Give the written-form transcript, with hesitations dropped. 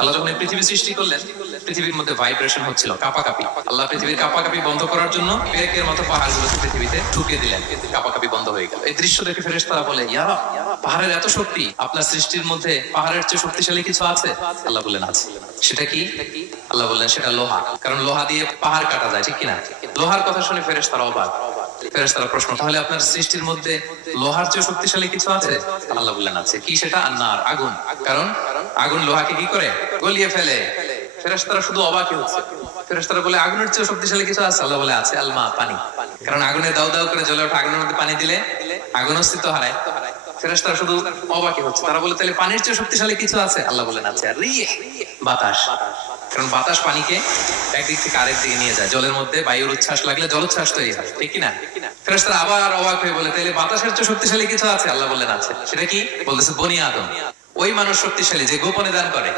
আল্লাহ যখন এই পৃথিবী সৃষ্টি করলেন, পৃথিবীর মধ্যে ভাইব্রেশন হচ্ছিল, কাঁপাকাঁপি। আল্লাহ পৃথিবীর কাঁপাকাঁপি বন্ধ করার জন্য পেরেকের মতো পাহাড়গুলোকে পৃথিবীতে ঢুকিয়ে দিলেন, কাঁপাকাঁপি বন্ধ হয়ে গেল। এই দৃশ্য দেখে ফেরেশতারা বলে, ইয়া রাব, পাহাড়ের এত শক্তি, আপনার সৃষ্টির মধ্যে পাহাড়ের চেয়ে শক্তিশালী কিছু আছে? আল্লাহ বললেন আছে। সেটা কি? আল্লাহ বললেন সেটা লোহা। কারণ লোহা দিয়ে পাহাড় কাটা যায়, ঠিক কিনা? লোহার কথা শুনে ফেরেশতারা অবাক। ফেরেশতারা প্রশ্ন, তাহলে আপনার সৃষ্টির মধ্যে লোহার চেয়ে শক্তিশালী কিছু আছে? আল্লাহ বললেন আছে। কি সেটা? আন্নার, আগুন। কারণ আগুন লোহাকে কি করে? গলিয়ে ফেলে। ফেরেশতারা শুধু অবাকই হচ্ছে। ফেরেশতারা বলে আগুনের চেয়ে শক্তিশালী কিছু আছে? আল্লাহ বলে আছে, আলমা, পানি। কারণ আগুনে দাউ দাউ করে জ্বলে ওঠা আগুনের মধ্যে পানি দিলে আগুন অস্তিত্ব হারায়। ফেরেশতারা শুধু অবাকই হচ্ছে। তারা বলে, তাহলে পানির চেয়ে শক্তিশালী কিছু আছে? আল্লাহ বলেন আছে, রিহ, বাতাস। কারণ বাতাস পানিকে একদিক থেকে আরেক দিকে নিয়ে যায়। জলের মধ্যে বায়ুর উচ্ছ্বাস লাগলে জলোচ্ছ্বাস তৈরি হয়, ঠিক কিনা? ফেরেশতারা আবার অবাক হয়ে বলে, তাহলে বাতাসের চেয়ে শক্তিশালী কিছু আছে? আল্লাহ বললেন আছে। সেটা কি? বলতেছে বনি আদম। ওই মানুষ শক্তিশালী যে গোপনে দান করে।